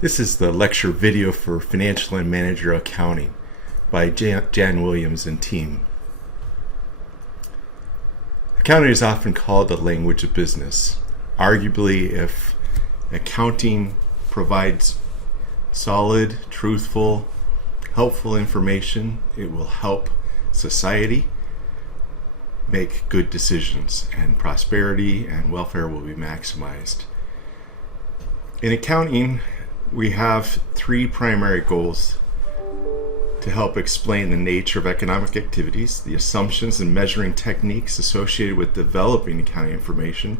This is the lecture video for Financial and Managerial Accounting by Jan Williams and team. Accounting is often called the language of business. Arguably, if accounting provides solid, truthful, helpful information, it will help society make good decisions, and prosperity and welfare will be maximized. In accounting, we have three primary goals to help explain the nature of economic activities, the assumptions and measuring techniques associated with developing accounting information,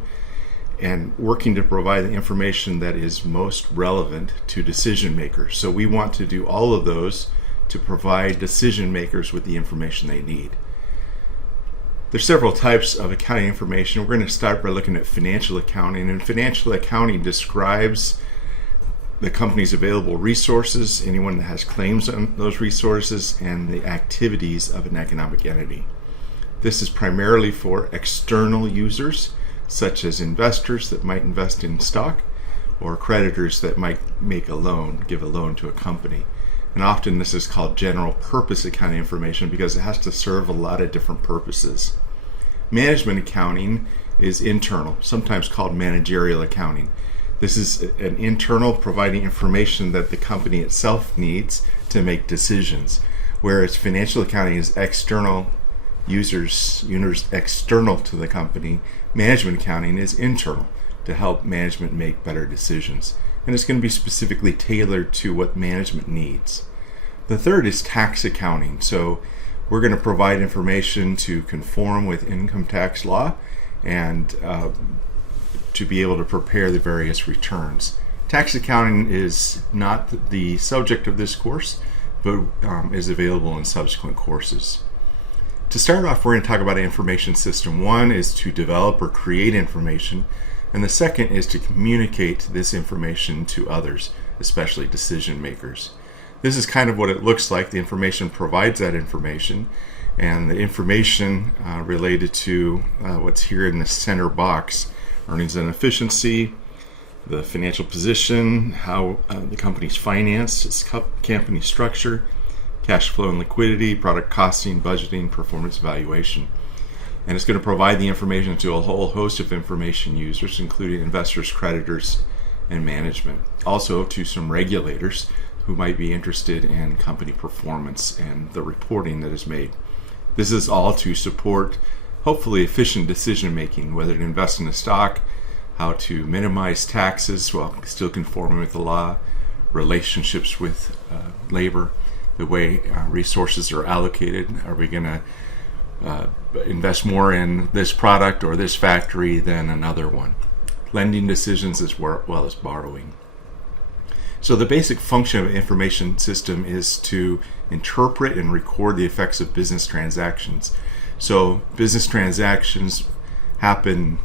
and working to provide the information that is most relevant to decision makers. So we want to do all of those to provide decision makers with the information they need. There's several types of accounting information. We're going to start by looking at financial accounting, and financial accounting describes the company's available resources, anyone that has claims on those resources, and the activities of an economic entity. This is primarily for external users, such as investors that might invest in stock, or creditors that might make a loan, give a loan to a company. And often this is called general purpose accounting information because it has to serve a lot of different purposes. Management accounting is internal, sometimes called managerial accounting. This is an internal, providing information that the company itself needs to make decisions, whereas financial accounting is external, users external to the company. Management accounting is internal, to help management make better decisions, and it's going to be specifically tailored to what management needs. The third is tax accounting. So we're going to provide information to conform with income tax law and to be able to prepare the various returns. Tax accounting is not the subject of this course, but is available in subsequent courses. To start off, we're going to talk about an information system. One is to develop or create information, and the second is to communicate this information to others, especially decision makers. This is kind of what it looks like. The information provides that information, and the information related to what's here in the center box: earnings and efficiency, the financial position, how the company's financed, its company structure, cash flow and liquidity, product costing, budgeting, performance evaluation. And it's going to provide the information to a whole host of information users, including investors, creditors, and management. Also to some regulators who might be interested in company performance and the reporting that is made. This is all to support hopefully efficient decision making, whether to invest in a stock, how to minimize taxes while still conforming with the law, relationships with labor, the way resources are allocated. Are we going to invest more in this product or this factory than another one? Lending decisions as well as borrowing. So the basic function of an information system is to interpret and record the effects of business transactions. So business transactions happen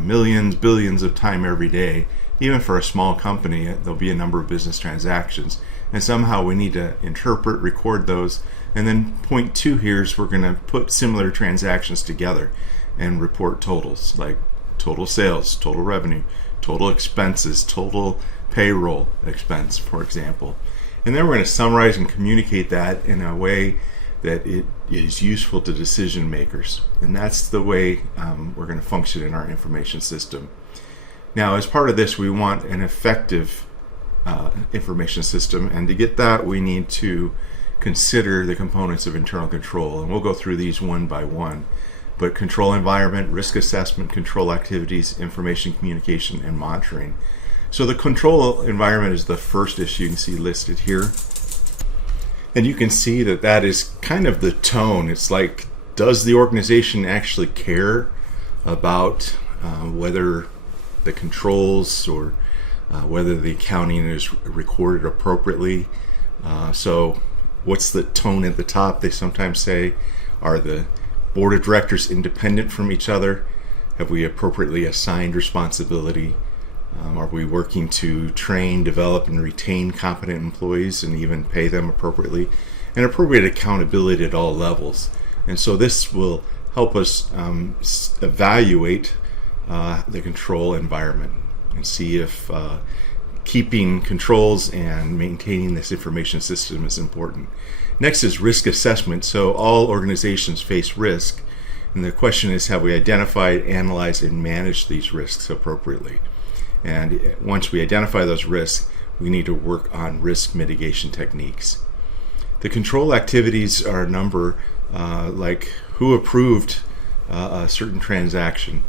millions, billions of times every day. Even for a small company, there'll be a number of business transactions. And somehow we need to interpret, record those. And then point two here is we're going to put similar transactions together and report totals, like total sales, total revenue, total expenses, total payroll expense, for example. And then we're going to summarize and communicate that in a way that it is useful to decision makers. And that's the way we're going to function in our information system. Now, as part of this, we want an effective information system, and to get that, we need to consider the components of internal control, and we'll go through these one by one. But control environment, risk assessment, control activities, information communication, and monitoring. So the control environment is the first issue you can see listed here. And you can see that that is kind of the tone. It's like, does the organization actually care about whether the controls or whether the accounting is recorded appropriately? So what's the tone at the top? They sometimes say, are the board of directors independent from each other? Have we appropriately assigned responsibility? Are we working to train, develop, and retain competent employees and even pay them appropriately? And appropriate accountability at all levels. And so this will help us evaluate the control environment and see if keeping controls and maintaining this information system is important. Next is risk assessment. So all organizations face risk, and the question is, have we identified, analyzed, and managed these risks appropriately? And once we identify those risks, we need to work on risk mitigation techniques. The control activities are a number, like who approved a certain transaction,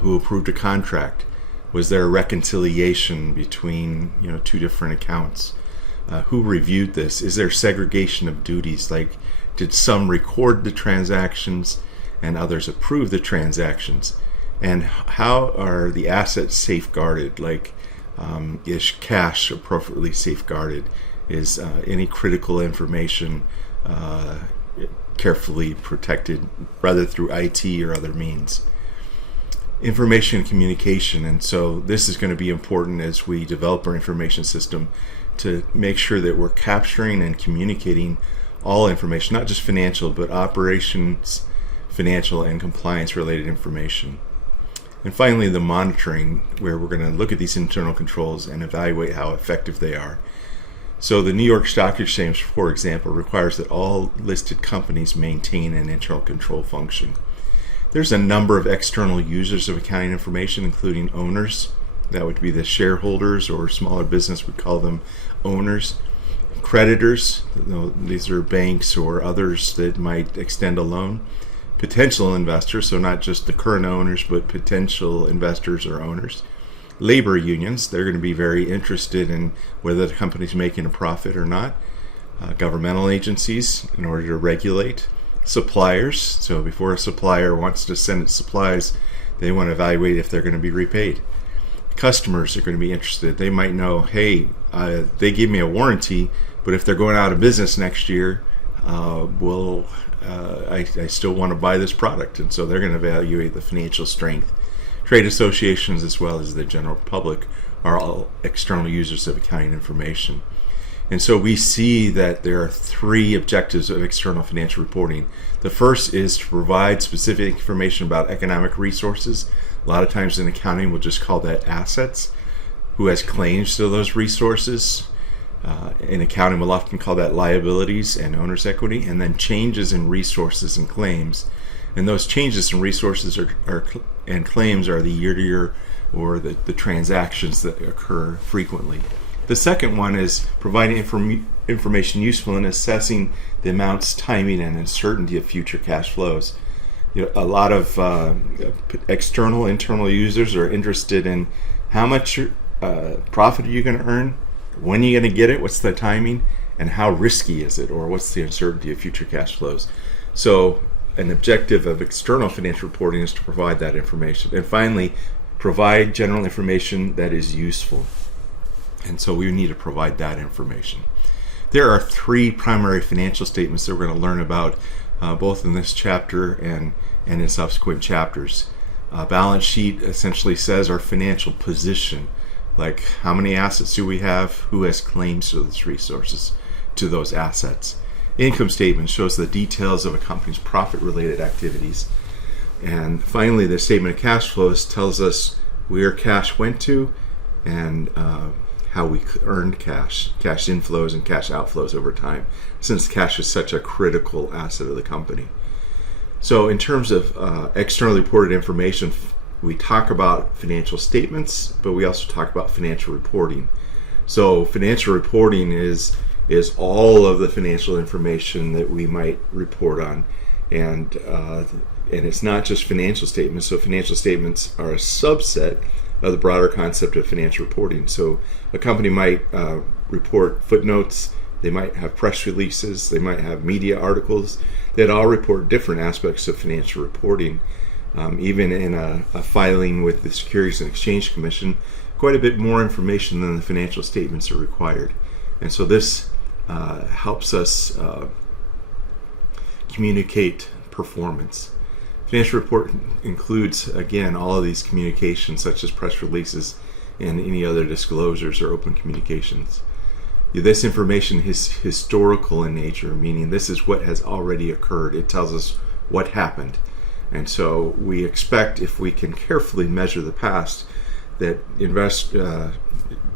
who approved a contract, was there a reconciliation between two different accounts, who reviewed this, is there segregation of duties, like did some record the transactions and others approve the transactions, and how are the assets safeguarded, like is cash appropriately safeguarded, is any critical information carefully protected, rather through IT or other means. Information and communication, and so this is going to be important as we develop our information system to make sure that we're capturing and communicating all information, not just financial, but operations, financial, and compliance related information. And finally, the monitoring, where we're going to look at these internal controls and evaluate how effective they are. So the New York Stock Exchange, for example, requires that all listed companies maintain an internal control function. There's a number of external users of accounting information, including owners. That would be the shareholders, or smaller business would call them owners. Creditors, these are banks or others that might extend a loan. Potential investors, so not just the current owners, but potential investors or owners. Labor unions, they're going to be very interested in whether the company's making a profit or not. Governmental agencies, in order to regulate. Suppliers, so before a supplier wants to send its supplies, they want to evaluate if they're going to be repaid. Customers are going to be interested. They might know, hey, they gave me a warranty, but if they're going out of business next year, I still want to buy this product, and so they're going to evaluate the financial strength. Trade associations, as well as the general public, are all external users of accounting information. And so we see that there are three objectives of external financial reporting. The first is to provide specific information about economic resources. A lot of times in accounting, we'll just call that assets. Who has claims to those resources? In accounting, we'll often call that liabilities and owner's equity. And then changes in resources and claims. And those changes in resources and claims are the year-to-year or the transactions that occur frequently. The second one is providing information useful in assessing the amounts, timing, and uncertainty of future cash flows. A lot of internal users are interested in how much profit are you going to earn, when are you going to get it, what's the timing, and how risky is it, or what's the uncertainty of future cash flows. So an objective of external financial reporting is to provide that information. And finally, provide general information that is useful. And so we need to provide that information. There are three primary financial statements that we're going to learn about both in this chapter and in subsequent chapters. Balance sheet essentially says our financial position, like how many assets do we have, who has claims to those resources, to those assets. Income statement shows the details of a company's profit-related activities. And finally, the statement of cash flows tells us where cash went to and how we earned cash inflows and cash outflows over time, since cash is such a critical asset of the company. So in terms of externally reported information, we talk about financial statements, but we also talk about financial reporting. So financial reporting is all of the financial information that we might report on, and it's not just financial statements. So financial statements are a subset of the broader concept of financial reporting. So a company might report footnotes, they might have press releases, they might have media articles that all report different aspects of financial reporting. Even in a filing with the Securities and Exchange Commission, quite a bit more information than the financial statements are required. And so this helps us communicate performance. Financial report includes, again, all of these communications, such as press releases and any other disclosures or open communications. This information is historical in nature, meaning this is what has already occurred. It tells us what happened. And so we expect, if we can carefully measure the past, that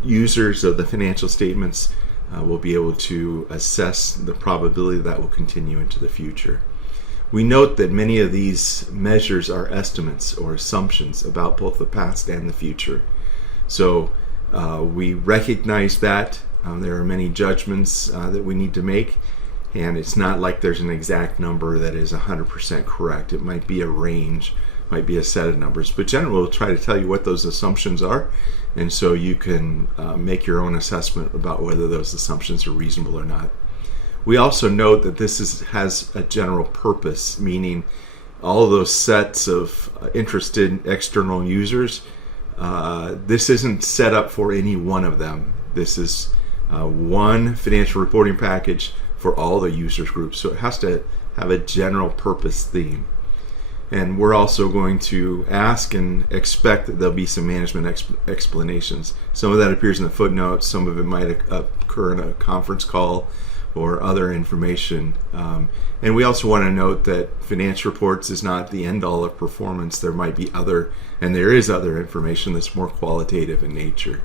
users of the financial statements will be able to assess the probability that will continue into the future. We note that many of these measures are estimates or assumptions about both the past and the future. So we recognize that there are many judgments that we need to make, and it's not like there's an exact number that is 100% correct. It might be a range, might be a set of numbers, but generally we'll try to tell you what those assumptions are, and so you can make your own assessment about whether those assumptions are reasonable or not. We also note that this has a general purpose, meaning all of those sets of interested external users, this isn't set up for any one of them. This is one financial reporting package for all the users groups, so it has to have a general purpose theme. And we're also going to ask and expect that there'll be some management explanations. Some of that appears in the footnotes, some of it might occur in a conference call or other information. And we also want to note that financial reports is not the end-all of performance. There might be other, and there is other information that's more qualitative in nature.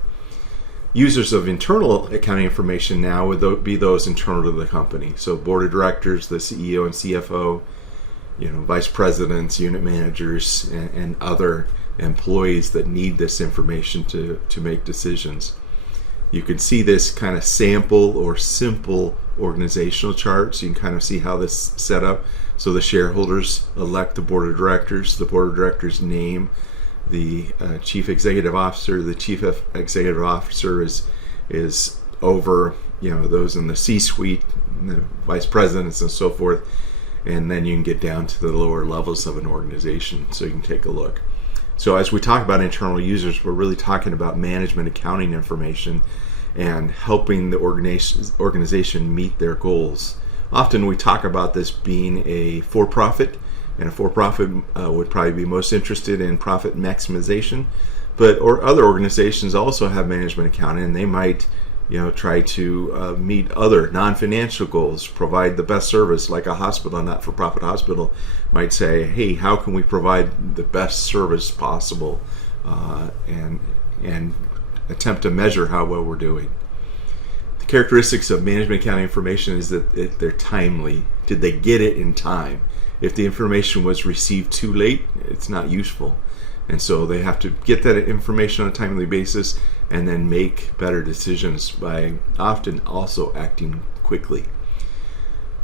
Users of internal accounting information now would be those internal to the company. So board of directors, the CEO and CFO, vice presidents, unit managers, and other employees that need this information to make decisions. You can see this kind of sample or simple organizational chart, so you can kind of see how this is set up. So the shareholders elect the board of directors name the chief executive officer. The chief executive officer is over those in the C-suite, the vice presidents and so forth, and then you can get down to the lower levels of an organization, so you can take a look. So as we talk about internal users, we're really talking about management accounting information and helping the organization meet their goals. Often we talk about this being a for-profit, and a for-profit would probably be most interested in profit maximization, or other organizations also have management accounting, and they might try to meet other non-financial goals, provide the best service, like a hospital, a not-for-profit hospital might say, hey, how can we provide the best service possible, and attempt to measure how well we're doing. The characteristics of management accounting information is that they're timely. Did they get it in time? If the information was received too late, it's not useful. And so they have to get that information on a timely basis and then make better decisions by often also acting quickly.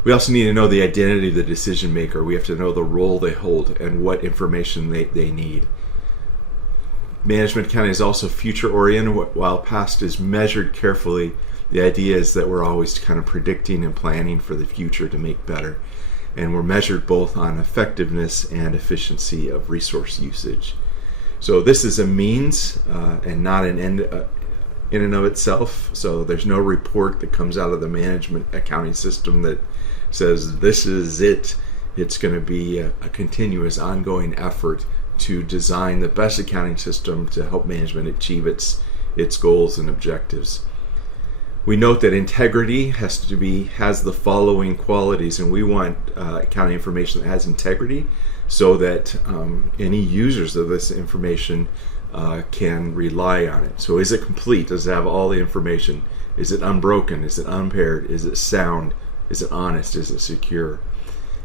We also need to know the identity of the decision maker. We have to know the role they hold and what information they need. Management accounting is also future oriented, while past is measured carefully. The idea is that we're always kind of predicting and planning for the future to make better. And we're measured both on effectiveness and efficiency of resource usage. So this is a means and not an end in and of itself. So there's no report that comes out of the management accounting system that says this is it. It's going to be a continuous ongoing effort to design the best accounting system to help management achieve its goals and objectives. We note that integrity has the following qualities, and we want accounting information that has integrity so that any users of this information can rely on it. So is it complete? Does it have all the information? Is it unbroken? Is it unimpaired? Is it sound? Is it honest? Is it secure?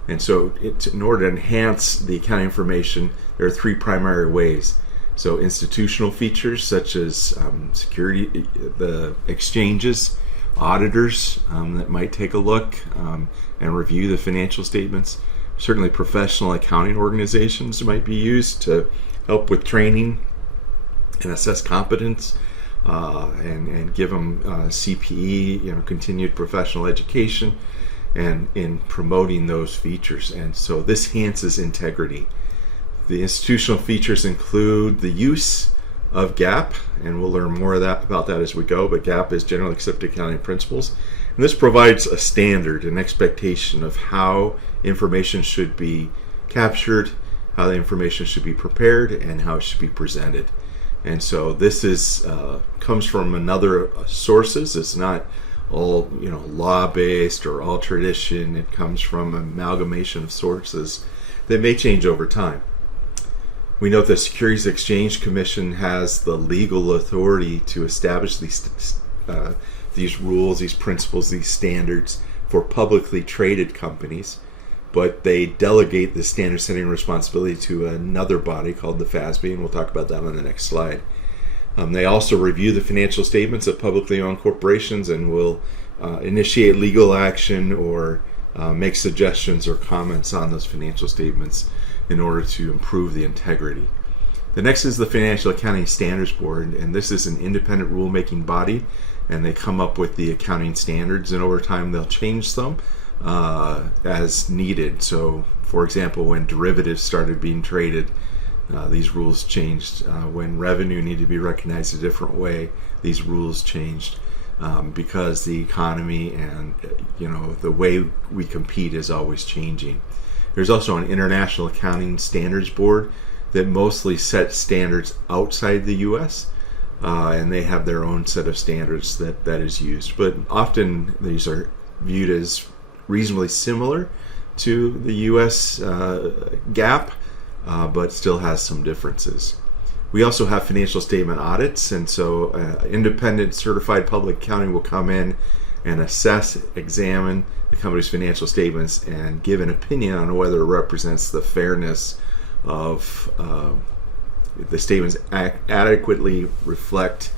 And so in order to enhance the accounting information, there are three primary ways. So institutional features such as security, the exchanges, auditors that might take a look and review the financial statements. Certainly professional accounting organizations might be used to help with training and assess competence and give them CPE, continued professional education, and in promoting those features. And so this enhances integrity. The institutional features include the use of GAAP, and we'll learn more about that as we go, but GAAP is generally accepted accounting principles. And this provides a standard, an expectation of how information should be captured, how the information should be prepared, and how it should be presented. And so this comes from another sources. It's not all law-based or all tradition. It comes from an amalgamation of sources that may change over time. We note the Securities Exchange Commission has the legal authority to establish these rules, these principles, these standards for publicly traded companies, but they delegate the standard setting responsibility to another body called the FASB, and we'll talk about that on the next slide. They also review the financial statements of publicly owned corporations and will initiate legal action or make suggestions or comments on those financial statements in order to improve the integrity. The next is the Financial Accounting Standards Board, and this is an independent rulemaking body, and they come up with the accounting standards, and over time they'll change them as needed. So, for example, when derivatives started being traded, these rules changed. When revenue needed to be recognized a different way, these rules changed because the economy and the way we compete is always changing. There's also an International Accounting Standards Board that mostly sets standards outside the U.S. And they have their own set of standards that is used. But often these are viewed as reasonably similar to the U.S. GAAP, but still has some differences. We also have financial statement audits, and so independent certified public accounting will come in and assess, examine the company's financial statements and give an opinion on whether it represents the fairness of the statements adequately reflect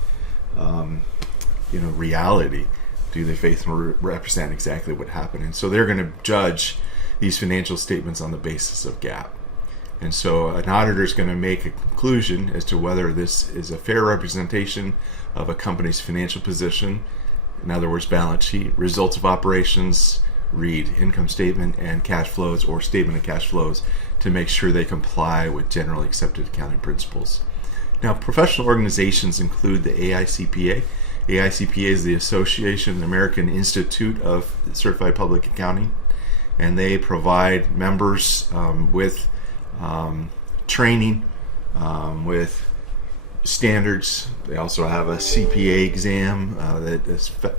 reality. Do they faithfully represent exactly what happened? And so they're going to judge these financial statements on the basis of GAAP. And so an auditor is going to make a conclusion as to whether this is a fair representation of a company's financial position. In other words, balance sheet, results of operations, read income statement and cash flows or statement of cash flows to make sure they comply with generally accepted accounting principles. Now, professional organizations include the AICPA. AICPA is the Association of the American Institute of Certified Public Accounting, and they provide members with training, with standards. They also have a CPA exam that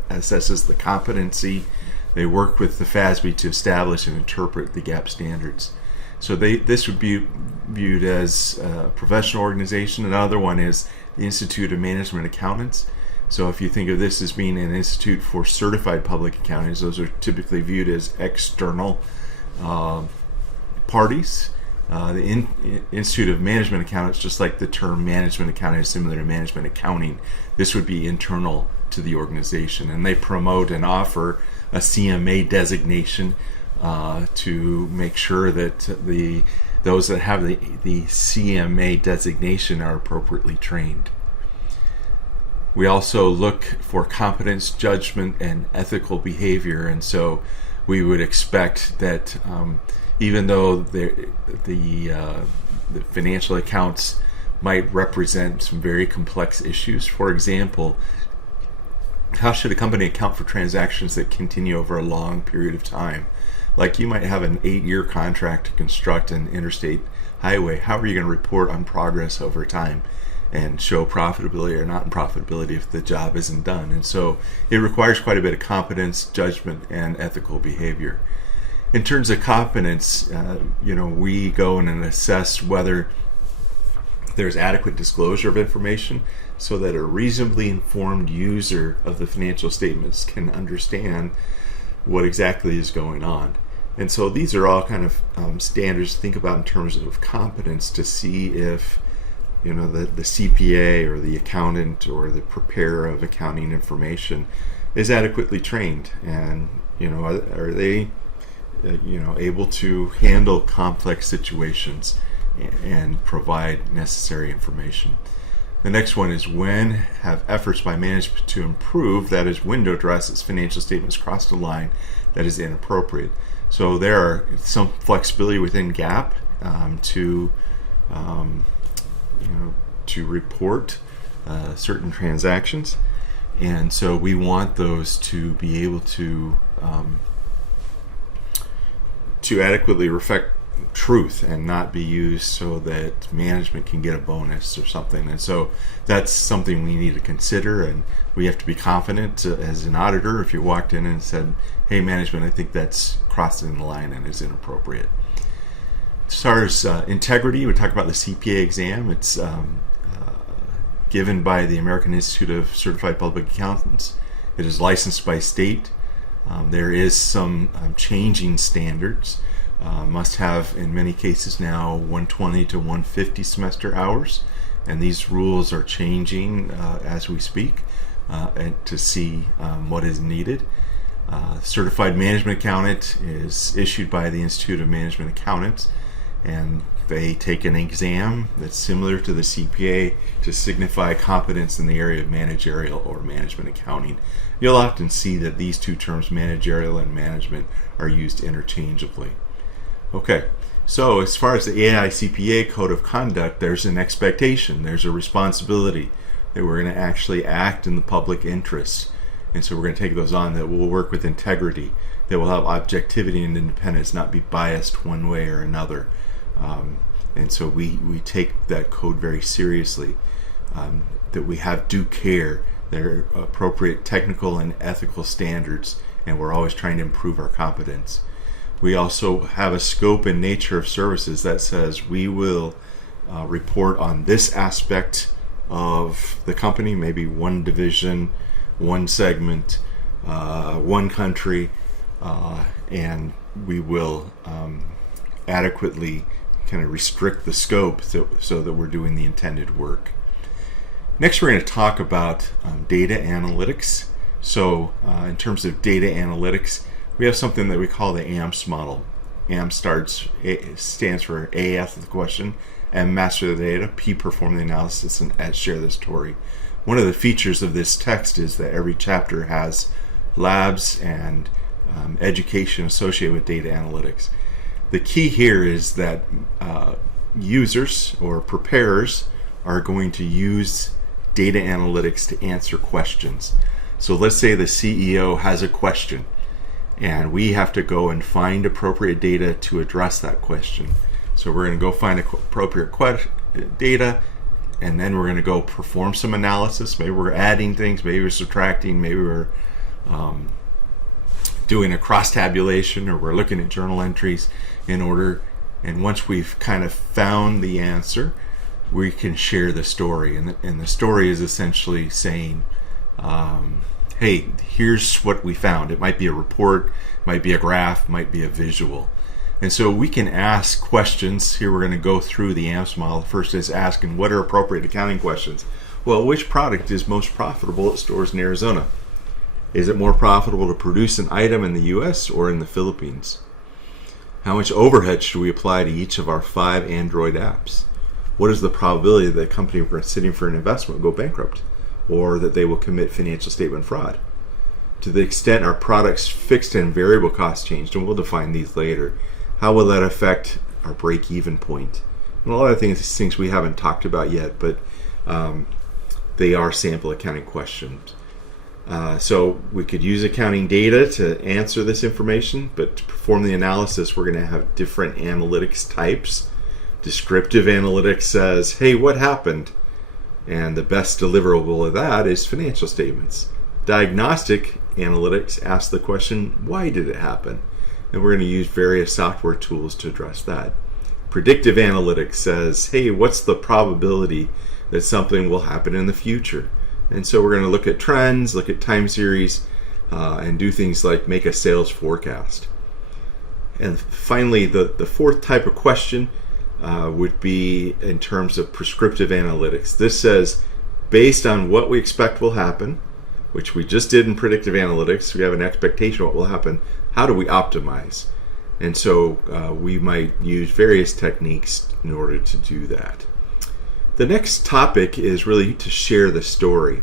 assesses the competency. They work with the FASB to establish and interpret the GAAP standards. So this would be viewed as a professional organization. Another one is the Institute of Management Accountants. So if you think of this as being an institute for certified public accountants, those are typically viewed as external parties. The Institute of Management Accountants, just like the term management accounting is similar to management accounting, this would be internal to the organization, and they promote and offer a CMA designation to make sure that those that have the CMA designation are appropriately trained. We also look for competence, judgment, and ethical behavior, and so we would expect that even though the financial accounts might represent some very complex issues, for example, how should a company account for transactions that continue over a long period of time? Like you might have an 8-year contract to construct an interstate highway. How are you going to report on progress over time and show profitability or not profitability if the job isn't done? And so it requires quite a bit of competence, judgment, and ethical behavior. In terms of competence, we go in and assess whether there's adequate disclosure of information so that a reasonably informed user of the financial statements can understand what exactly is going on. And so these are all kind of standards to think about in terms of competence to see if the CPA or the accountant or the preparer of accounting information is adequately trained, and are they able to handle complex situations and provide necessary information. The next one is when have efforts by management to improve, that is window dress, its financial statements crossed a line that is inappropriate. So there are some flexibility within GAAP to report certain transactions, and so we want those to be able to adequately reflect truth and not be used so that management can get a bonus or something. And so that's something we need to consider, and we have to be confident as an auditor if you walked in and said, hey management, I think that's crossing the line and is inappropriate. As far as integrity, we talk about the CPA exam. It's given by the American Institute of Certified Public Accountants. It is licensed by state. There is some changing standards. Must have, in many cases now, 120 to 150 semester hours, and these rules are changing as we speak and to see what is needed. Certified Management Accountant is issued by the Institute of Management Accountants, and they take an exam that's similar to the CPA to signify competence in the area of managerial or management accounting. You'll often see that these two terms, managerial and management, are used interchangeably. Okay, so as far as the AICPA Code of Conduct, there's an expectation, there's a responsibility that we're going to actually act in the public interest. And so we're going to take those on, that we'll work with integrity, that will have objectivity and independence, not be biased one way or another. And so we take that code very seriously, that we have due care, there are appropriate technical and ethical standards, and we're always trying to improve our competence. We also have a scope and nature of services that says we will report on this aspect of the company, maybe one division, one segment, one country, and we will adequately kind of restrict the scope so that we're doing the intended work. Next, we're going to talk about data analytics. So in terms of data analytics, we have something that we call the AMPS model. AMPS stands for A, ask the question, M, master the data, P, perform the analysis, and S, share the story. One of the features of this text is that every chapter has labs and education associated with data analytics. The key here is that users or preparers are going to use data analytics to answer questions. So let's say the CEO has a question, and we have to go and find appropriate data to address that question. So we're going to go find appropriate data, and then we're going to go perform some analysis. Maybe we're adding things, maybe we're subtracting, maybe we're doing a cross tabulation, or we're looking at journal entries in order. And once we've kind of found the answer, we can share the story. And the story is essentially saying, hey, here's what we found. It might be a report, might be a graph, might be a visual. And so we can ask questions. Here we're going to go through the AMPS model. First is asking, what are appropriate accounting questions? Well, which product is most profitable at stores in Arizona? Is it more profitable to produce an item in the US or in the Philippines? How much overhead should we apply to each of our 5 Android apps? What is the probability that a company we're sitting for an investment will go bankrupt, or that they will commit financial statement fraud? To the extent our products' fixed and variable costs changed, and we'll define these later, how will that affect our break-even point? And a lot of things we haven't talked about yet, but they are sample accounting questions. So we could use accounting data to answer this information, but to perform the analysis, we're going to have different analytics types. Descriptive analytics says, hey, what happened? And the best deliverable of that is financial statements. Diagnostic analytics asks the question, why did it happen? And we're going to use various software tools to address that. Predictive analytics says, hey, what's the probability that something will happen in the future? And so we're going to look at trends, look at time series, and do things like make a sales forecast. And finally, the fourth type of question would be in terms of prescriptive analytics. This says, based on what we expect will happen, which we just did in predictive analytics, we have an expectation of what will happen, how do we optimize? And so we might use various techniques in order to do that. The next topic is really to share the story.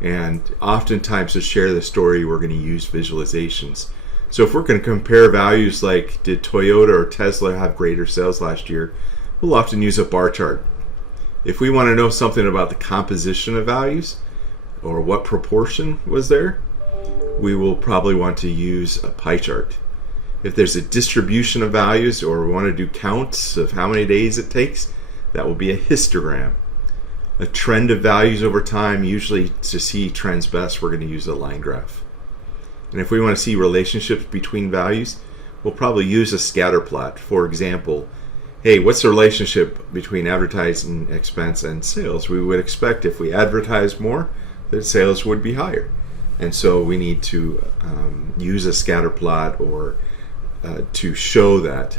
And oftentimes to share the story, we're going to use visualizations. So if we're going to compare values like, did Toyota or Tesla have greater sales last year, we'll often use a bar chart. If we want to know something about the composition of values or what proportion was there, we will probably want to use a pie chart. If there's a distribution of values, or we want to do counts of how many days it takes, that will be a histogram. A trend of values over time, usually to see trends best, we're going to use a line graph. And if we want to see relationships between values, we'll probably use a scatter plot. For example, hey, what's the relationship between advertising expense and sales? We would expect if we advertise more, that sales would be higher. And so we need to use a scatter plot or to show that.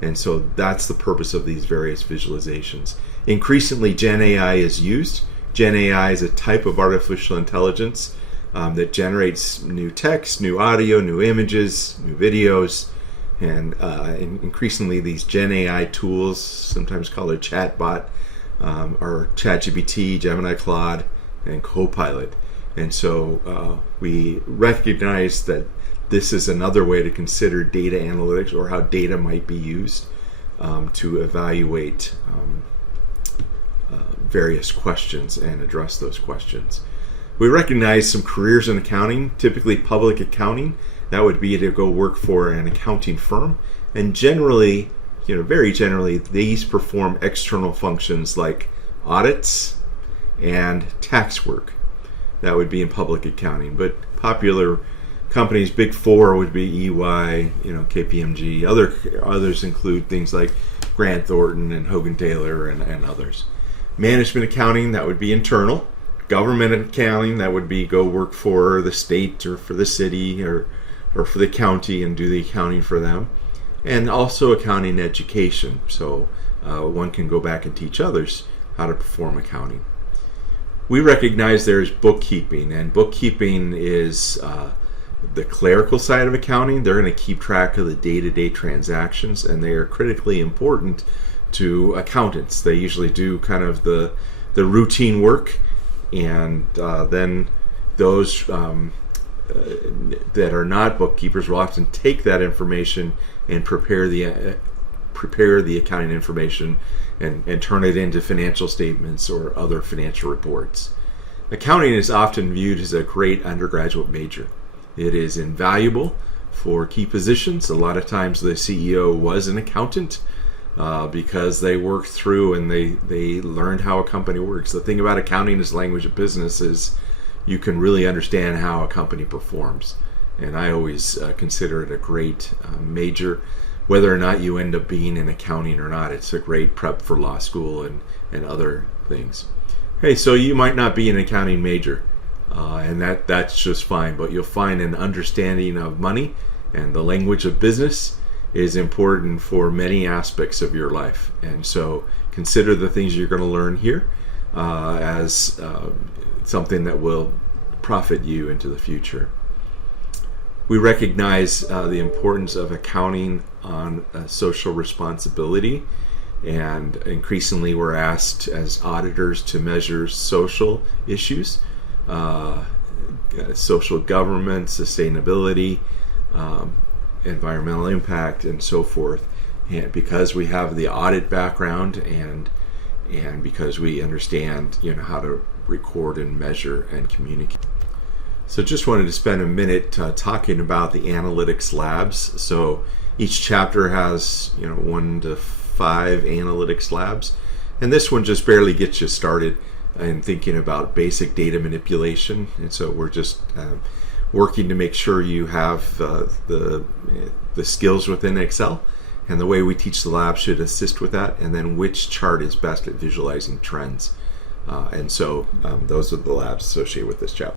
And so that's the purpose of these various visualizations. Increasingly, Gen AI is used. Gen AI is a type of artificial intelligence that generates new text, new audio, new images, new videos. And increasingly, these Gen AI tools, sometimes called a chatbot, are ChatGPT, Gemini, Claude, and Copilot. And so we recognize that this is another way to consider data analytics, or how data might be used to evaluate various questions and address those questions. We recognize some careers in accounting, typically public accounting. That would be to go work for an accounting firm. And generally, very generally, these perform external functions like audits and tax work. That would be in public accounting. But popular companies, Big Four, would be EY, KPMG. Others include things like Grant Thornton and Hogan Taylor and others. Management accounting, that would be internal. Government accounting, that would be go work for the state or for the city or for the county and do the accounting for them. And also accounting education. So one can go back and teach others how to perform accounting. We recognize there's bookkeeping, and bookkeeping is the clerical side of accounting. They're going to keep track of the day-to-day transactions, and they are critically important to accountants. They usually do kind of the routine work, and then those that are not bookkeepers will often take that information and prepare the accounting information and turn it into financial statements or other financial reports. Accounting is often viewed as a great undergraduate major. It is invaluable for key positions. A lot of times the CEO was an accountant because they worked through and they learned how a company works. The thing about accounting as language of business is you can really understand how a company performs. And I always consider it a great major. Whether or not you end up being in accounting or not, it's a great prep for law school and other things. Hey, so you might not be an accounting major, and that's just fine, but you'll find an understanding of money and the language of business is important for many aspects of your life. And so consider the things you're going to learn here as something that will profit you into the future. We recognize the importance of accounting on social responsibility, and increasingly we're asked as auditors to measure social issues, social government, sustainability, environmental impact, and so forth. And because we have the audit background and because we understand how to record and measure and communicate. So just wanted to spend a minute talking about the analytics labs. So each chapter has 1 to 5 analytics labs, and this one just barely gets you started in thinking about basic data manipulation. And so we're just working to make sure you have the skills within Excel, and the way we teach the lab should assist with that, and then which chart is best at visualizing trends. And so those are the labs associated with this chapter.